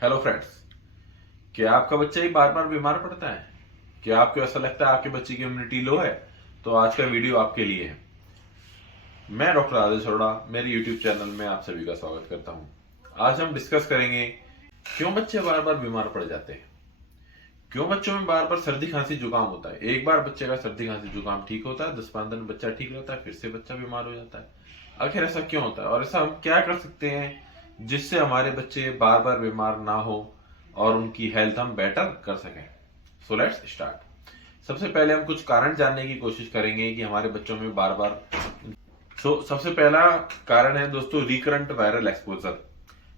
Hello friends. क्या आपका बच्चा ही बार बार बीमार पड़ता है? क्या आपको ऐसा लगता है आपके बच्चे की इम्यूनिटी लो है? तो आज का वीडियो आपके लिए है। मैं डॉक्टर आदिल अरोड़ा मेरे यूट्यूब चैनल में आप सभी का स्वागत करता हूं। आज हम डिस्कस करेंगे क्यों बच्चे बार बार बीमार पड़ जाते हैं। क्यों बच्चों में बार बार सर्दी खांसी जुकाम होता है। एक बार बच्चे का सर्दी खांसी जुकाम ठीक होता है, 10-15 दिन बच्चा ठीक रहता है, फिर से बच्चा बीमार हो जाता है। आखिर ऐसा क्यों होता है और ऐसा हम क्या कर सकते हैं जिससे हमारे बच्चे बार बार बीमार ना हो और उनकी हेल्थ हम बेटर कर सकें। So let's start. सबसे पहले हम कुछ कारण जानने की कोशिश करेंगे कि हमारे बच्चों में बार बार सबसे पहला कारण है दोस्तों, रिकरेंट वायरल एक्सपोजर।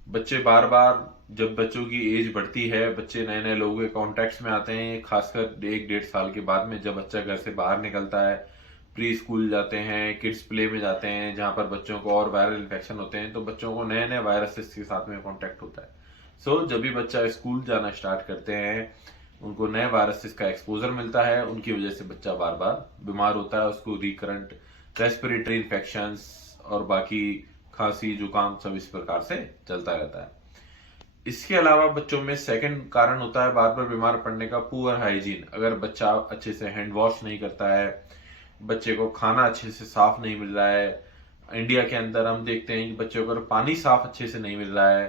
बच्चे बार बार, जब बच्चों की एज बढ़ती है, बच्चे नए नए लोगों के कॉन्टेक्ट में आते हैं, खासकर 1-1.5 साल के बाद में, जब बच्चा घर से बाहर निकलता है, प्री स्कूल जाते हैं, किड्स प्ले में जाते हैं, जहां पर बच्चों को और वायरल इन्फेक्शन होते हैं, तो बच्चों को नए नए वायरसेस के साथ में कॉन्टेक्ट होता है। जब भी बच्चा स्कूल जाना स्टार्ट करते हैं, उनको नए वायरसेस का एक्सपोजर मिलता है, उनकी वजह से बच्चा बार बार बीमार होता है। उसको रिकरेंट रेस्पिरेटरी इन्फेक्शंस और बाकी खांसी जुकाम सब इस प्रकार से चलता रहता है। इसके अलावा बच्चों में सेकंड कारण होता है बार बार बीमार पड़ने का, पुअर हाइजीन। अगर बच्चा अच्छे से हैंड वॉश नहीं करता है, बच्चे को खाना अच्छे से साफ नहीं मिल रहा है, इंडिया के अंदर हम देखते हैं कि बच्चों को पानी साफ अच्छे से नहीं मिल रहा है,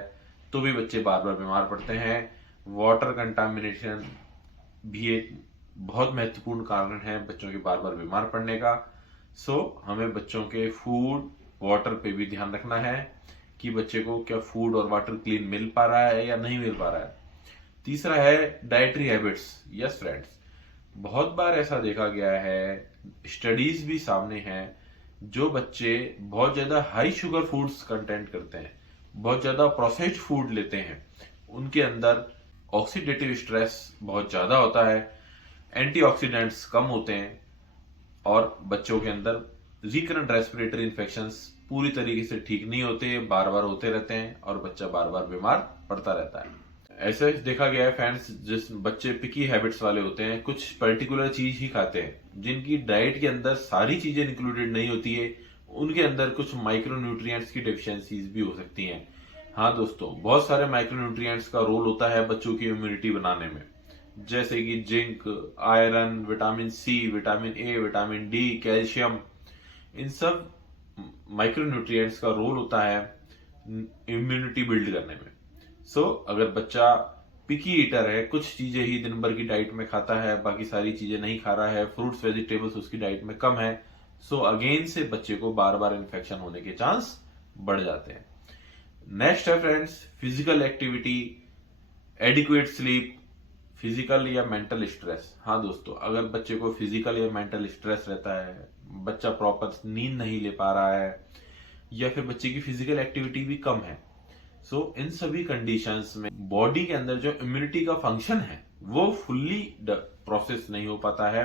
तो भी बच्चे बार बार बीमार पड़ते हैं। वाटर कंटामिनेशन भी एक बहुत महत्वपूर्ण कारण है बच्चों के बार बार बीमार पड़ने का। हमें बच्चों के फूड वाटर पे भी ध्यान रखना है कि बच्चे को क्या फूड और वाटर क्लीन मिल पा रहा है या नहीं मिल पा रहा है। तीसरा है डाइटरी हैबिट्स। यस फ्रेंड्स, बहुत बार ऐसा देखा गया है, स्टडीज भी सामने हैं, जो बच्चे बहुत ज्यादा हाई शुगर फूड्स कंटेंट करते हैं, बहुत ज्यादा प्रोसेस्ड फूड लेते हैं, उनके अंदर ऑक्सीडेटिव स्ट्रेस बहुत ज्यादा होता है, एंटीऑक्सीडेंट्स कम होते हैं, और बच्चों के अंदर रिकरेंट रेस्पिरेटरी इन्फेक्शंस पूरी तरीके से ठीक नहीं होते, बार बार होते रहते हैं और बच्चा बार बार बीमार पड़ता रहता है। ऐसे देखा गया है फ्रेंड्स, जिस बच्चे पिकी हैबिट्स वाले होते हैं, कुछ पर्टिकुलर चीज ही खाते हैं, जिनकी डाइट के अंदर सारी चीजें इंक्लूडेड नहीं होती है, उनके अंदर कुछ माइक्रोन्यूट्रिएंट्स की डेफिशिएंसीज भी हो सकती हैं। हाँ दोस्तों, बहुत सारे माइक्रोन्यूट्रिएंट्स का रोल होता है बच्चों की इम्यूनिटी बनाने में, जैसे कि zinc, iron, vitamin C, vitamin A, vitamin D, calcium. इन सब माइक्रोन्यूट्रिएंट्स का रोल होता है इम्यूनिटी बिल्ड करने में। अगर बच्चा पिकी ईटर है, कुछ चीजें ही दिन भर की डाइट में खाता है, बाकी सारी चीजें नहीं खा रहा है, फ्रूट्स वेजिटेबल्स उसकी डाइट में कम है, अगेन से बच्चे को बार बार इन्फेक्शन होने के चांस बढ़ जाते हैं। नेक्स्ट है friends, physical activity, adequate sleep, physical या मेंटल स्ट्रेस। हाँ दोस्तों, अगर बच्चे को फिजिकल या मेंटल स्ट्रेस रहता है, बच्चा प्रॉपर नींद नहीं ले पा रहा है, या फिर बच्चे की फिजिकल एक्टिविटी भी कम है, इन सभी कंडीशंस में बॉडी के अंदर जो इम्यूनिटी का फंक्शन है वो फुल्ली प्रोसेस नहीं हो पाता है,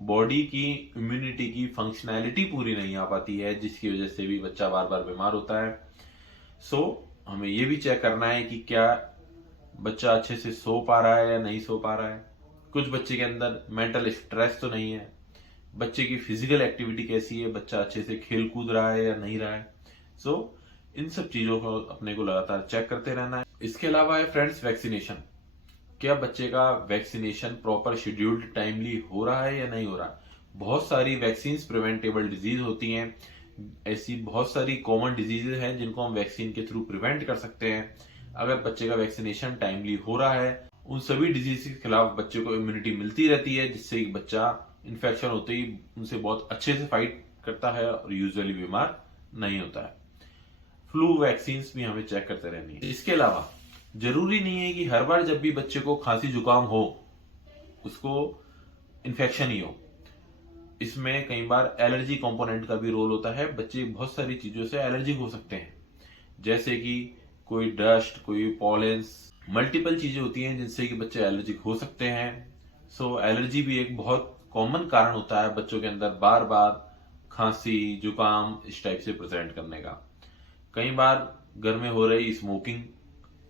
बॉडी की इम्यूनिटी की फंक्शनैलिटी पूरी नहीं आ पाती है, जिसकी वजह से भी बच्चा बार बार बीमार होता है। हमें ये भी चेक करना है कि क्या बच्चा अच्छे से सो पा रहा है या नहीं सो पा रहा है, कुछ बच्चे के अंदर मेंटल स्ट्रेस तो नहीं है, बच्चे की फिजिकल एक्टिविटी कैसी है, बच्चा अच्छे से खेल कूद रहा है या नहीं रहा है। इन सब चीजों को अपने को लगातार चेक करते रहना है। इसके अलावा है फ्रेंड्स वैक्सीनेशन। क्या बच्चे का वैक्सीनेशन प्रॉपर शेड्यूल्ड टाइमली हो रहा है या नहीं हो रहा। बहुत सारी वैक्सीन प्रिवेंटेबल डिजीज होती हैं, ऐसी बहुत सारी कॉमन डिजीजेज हैं जिनको हम वैक्सीन के थ्रू प्रिवेंट कर सकते हैं। अगर बच्चे का वैक्सीनेशन टाइमली हो रहा है, उन सभी डिजीज के खिलाफ बच्चे को इम्यूनिटी मिलती रहती है, जिससे बच्चा इन्फेक्शन होते ही उनसे बहुत अच्छे से फाइट करता है और यूजुअली बीमार नहीं होता है। फ्लू वैक्सीन भी हमें चेक करते रहनी है। इसके अलावा जरूरी नहीं है कि हर बार जब भी बच्चे को खांसी जुकाम हो उसको इन्फेक्शन ही हो। इसमें कई बार एलर्जी कंपोनेंट का भी रोल होता है, बच्चे बहुत सारी चीजों से एलर्जिक हो सकते हैं, जैसे कि कोई डस्ट, कोई पॉलेंस, मल्टीपल चीजें होती हैं जिनसे कि बच्चे एलर्जिक हो सकते हैं। एलर्जी भी एक बहुत कॉमन कारण होता है बच्चों के अंदर बार बार खांसी जुकाम इस टाइप से प्रेजेंट करने का। कई बार घर में हो रही स्मोकिंग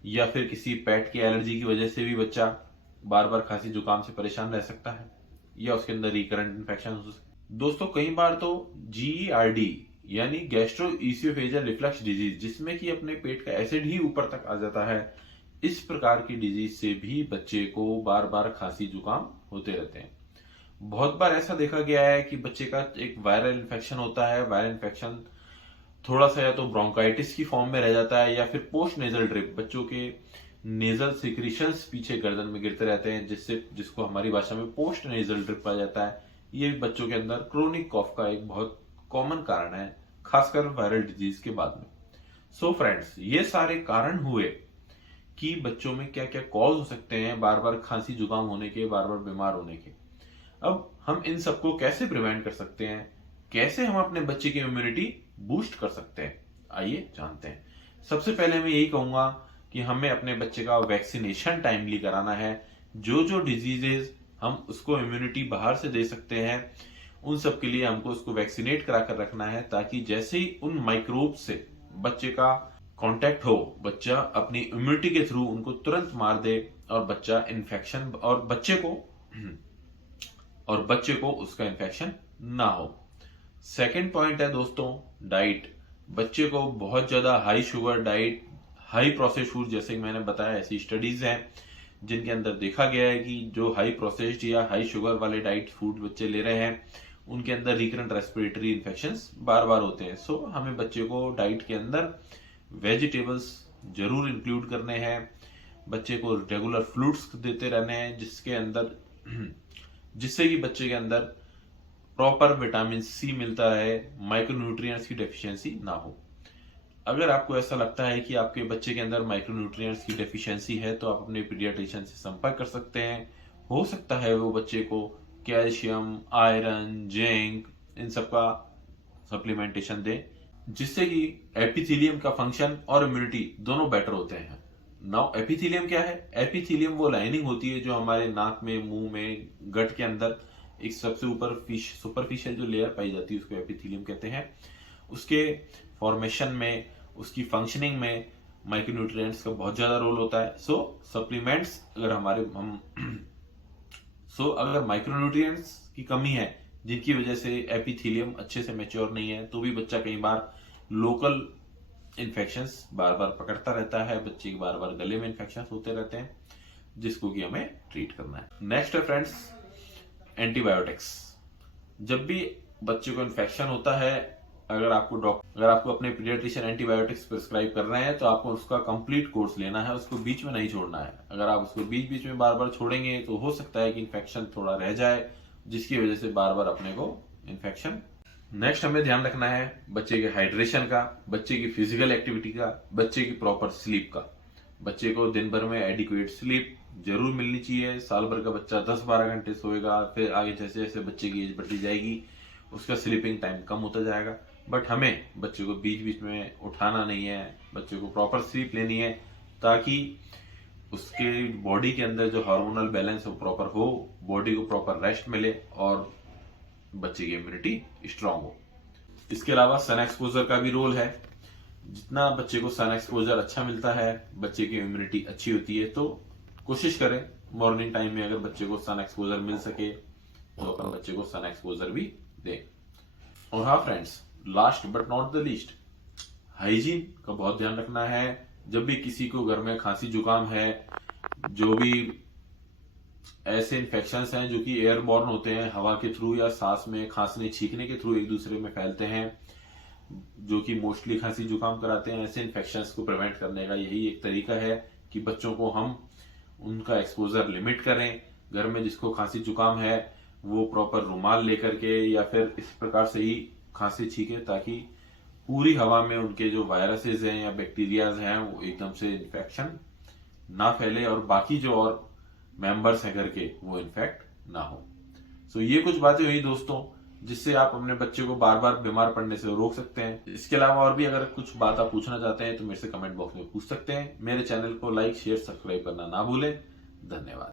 या फिर किसी पेट की एलर्जी की वजह से भी बच्चा बार बार खांसी जुकाम से परेशान रह सकता है, या उसके अंदर रिकरेंट इन्फेक्शन हो सकता है। दोस्तों, कई बार तो GERD यानी गैस्ट्रो ईसोफेजियल रिफ्लक्स डिजीज, जिसमें कि अपने पेट का एसिड ही ऊपर तक आ जाता है, इस प्रकार की डिजीज से भी बच्चे को बार बार खांसी जुकाम होते रहते हैं। बहुत बार ऐसा देखा गया है कि बच्चे का एक वायरल इन्फेक्शन होता है, वायरल इन्फेक्शन थोड़ा सा या तो ब्रोंकाइटिस की फॉर्म में रह जाता है या फिर पोस्ट नेजल ड्रिप, बच्चों के नेजल सिक्रीशंस पीछे गर्दन में गिरते रहते हैं, जिसको हमारी भाषा में पोस्ट नेजल ड्रिप आ जाता है। ये भी बच्चों के अंदर क्रोनिक कॉफ का एक बहुत कॉमन कारण है, खासकर वायरल डिजीज के बाद में। सो फ्रेंड्स, ये सारे कारण हुए कि बच्चों में क्या क्या कॉज हो सकते हैं बार बार खांसी जुकाम होने के, बार बार बीमार होने के। अब हम इन सबको कैसे प्रिवेंट कर सकते हैं, कैसे हम अपने बच्चे की इम्यूनिटी बूस्ट कर सकते हैं, आइए जानते हैं। सबसे पहले मैं यही कहूंगा कि हमें अपने बच्चे का वैक्सीनेशन टाइमली कराना है। जो डिजीजेज हम उसको इम्यूनिटी बाहर से दे सकते हैं, उन सब के लिए हमको उसको वैक्सीनेट करा कर रखना है, ताकि जैसे ही उन माइक्रोब से बच्चे का कांटेक्ट हो, बच्चा अपनी इम्यूनिटी के थ्रू उनको तुरंत मार दे और बच्चा इन्फेक्शन और बच्चे को उसका इन्फेक्शन ना हो। सेकेंड पॉइंट है दोस्तों, डाइट। बच्चे को बहुत ज्यादा high sugar diet, high processed food, जैसे मैंने बताया ऐसी स्टडीज हैं जिनके अंदर देखा गया है कि जो हाई प्रोसेस्ड या हाई शुगर वाले डाइट फूड बच्चे ले रहे हैं, उनके अंदर रिकरेंट रेस्पिरेटरी इन्फेक्शंस बार बार होते हैं। सो हमें बच्चे को डाइट के अंदर वेजिटेबल्स जरूर इंक्लूड करने हैं, बच्चे को रेगुलर फ्रूट्स देते रहने हैं, जिससे कि बच्चे के अंदर प्रॉपर विटामिन सी मिलता है, माइक्रोन्यूट्रिएंट्स की डेफिशिएंसी ना हो। अगर आपको ऐसा लगता है कि आपके बच्चे के अंदर माइक्रोन्यूट्रिएंट्स की डेफिशिएंसी है, तो आप अपने पीडियाट्रिशियन से संपर्क कर सकते हैं। हो सकता है वो बच्चे को कैल्शियम, आयरन, जिंक, इन सब का सप्लीमेंटेशन दे, जिससे कि एपिथेलियम का फंक्शन और इम्यूनिटी दोनों बेटर होते हैं। नाउ एपिथेलियम क्या है? एपिथेलियम वो लाइनिंग होती है जो हमारे नाक में, मुंह में, गट के अंदर एक सबसे ऊपर सुपरफिशियल जो लेयर पाई जाती है उसको एपिथेलियम कहते हैं। उसके फॉर्मेशन में, उसकी फंक्शनिंग में माइक्रोन्यूट्रिएंट्स का बहुत ज्यादा रोल होता है। सप्लीमेंट्स अगर माइक्रोन्यूट्रिएंट्स की कमी है, जिनकी वजह से एपिथेलियम अच्छे से मैच्योर नहीं है, तो भी बच्चा कई बार लोकल इन्फेक्शंस बार बार पकड़ता रहता है, बच्चे के बार बार गले में इन्फेक्शंस होते रहते हैं, जिसको कि हमें ट्रीट करना है। नेक्स्ट है फ्रेंड्स, एंटीबायोटिक्स। जब भी बच्चे को इन्फेक्शन होता है, अगर आपको अपने पीडियाट्रिशियन एंटीबायोटिक्स प्रिस्क्राइब कर रहे हैं, तो आपको उसका कंप्लीट कोर्स लेना है, उसको बीच में नहीं छोड़ना है। अगर आप उसको बीच बीच में बार बार छोड़ेंगे तो हो सकता है कि इन्फेक्शन थोड़ा रह जाए, जिसकी वजह से बार बार अपने को इन्फेक्शन। नेक्स्ट हमें ध्यान रखना है बच्चे के हाइड्रेशन का, बच्चे की फिजिकल एक्टिविटी का, बच्चे की प्रॉपर स्लीप का। बच्चे को दिन भर में एडिक्वेट स्लीप जरूर मिलनी चाहिए। साल भर का बच्चा 10-12 घंटे सोएगा, फिर आगे जैसे जैसे बच्चे की एज बढ़ती जाएगी उसका स्लीपिंग टाइम कम होता जाएगा। बट हमें बच्चे को बीच बीच में उठाना नहीं है, बच्चे को प्रॉपर स्लीप लेनी है, ताकि उसके बॉडी के अंदर जो हार्मोनल बैलेंस वो प्रॉपर हो, बॉडी को प्रॉपर रेस्ट मिले और बच्चे की इम्यूनिटी स्ट्रांग हो। इसके अलावा सन एक्सपोजर का भी रोल है। जितना बच्चे को सन एक्सपोजर अच्छा मिलता है, बच्चे की इम्यूनिटी अच्छी होती है। तो कोशिश करें मॉर्निंग टाइम में अगर बच्चे को सन एक्सपोजर मिल सके तो अपन बच्चे को सन एक्सपोजर भी दें। और हाँ friends, last but not the least, hygiene का बहुत ध्यान रखना है। जब भी किसी को घर में खांसी जुकाम है, जो भी ऐसे इन्फेक्शंस हैं जो कि एयरबॉर्न होते हैं, हवा के थ्रू या सांस में खांसने छींकने के थ्रू एक दूसरे में फैलते हैं, जो कि मोस्टली खांसी जुकाम कराते हैं, ऐसे इन्फेक्शंस को प्रिवेंट करने का यही एक तरीका है कि बच्चों को हम उनका एक्सपोजर लिमिट करें। घर में जिसको खांसी जुकाम है वो प्रॉपर रुमाल लेकर के या फिर इस प्रकार से ही खांसी छींके, ताकि पूरी हवा में उनके जो वायरसेस हैं या बैक्टीरियाज हैं वो एकदम से इन्फेक्शन ना फैले और बाकी जो और मेंबर्स हैं घर के वो इन्फेक्ट ना हो। सो ये कुछ बातें हुई दोस्तों, जिससे आप अपने बच्चे को बार बार बीमार पड़ने से रोक सकते हैं। इसके अलावा और भी अगर कुछ बात आप पूछना चाहते हैं तो मेरे से कमेंट बॉक्स में पूछ सकते हैं। मेरे चैनल को लाइक, शेयर, सब्सक्राइब करना ना भूलें। धन्यवाद।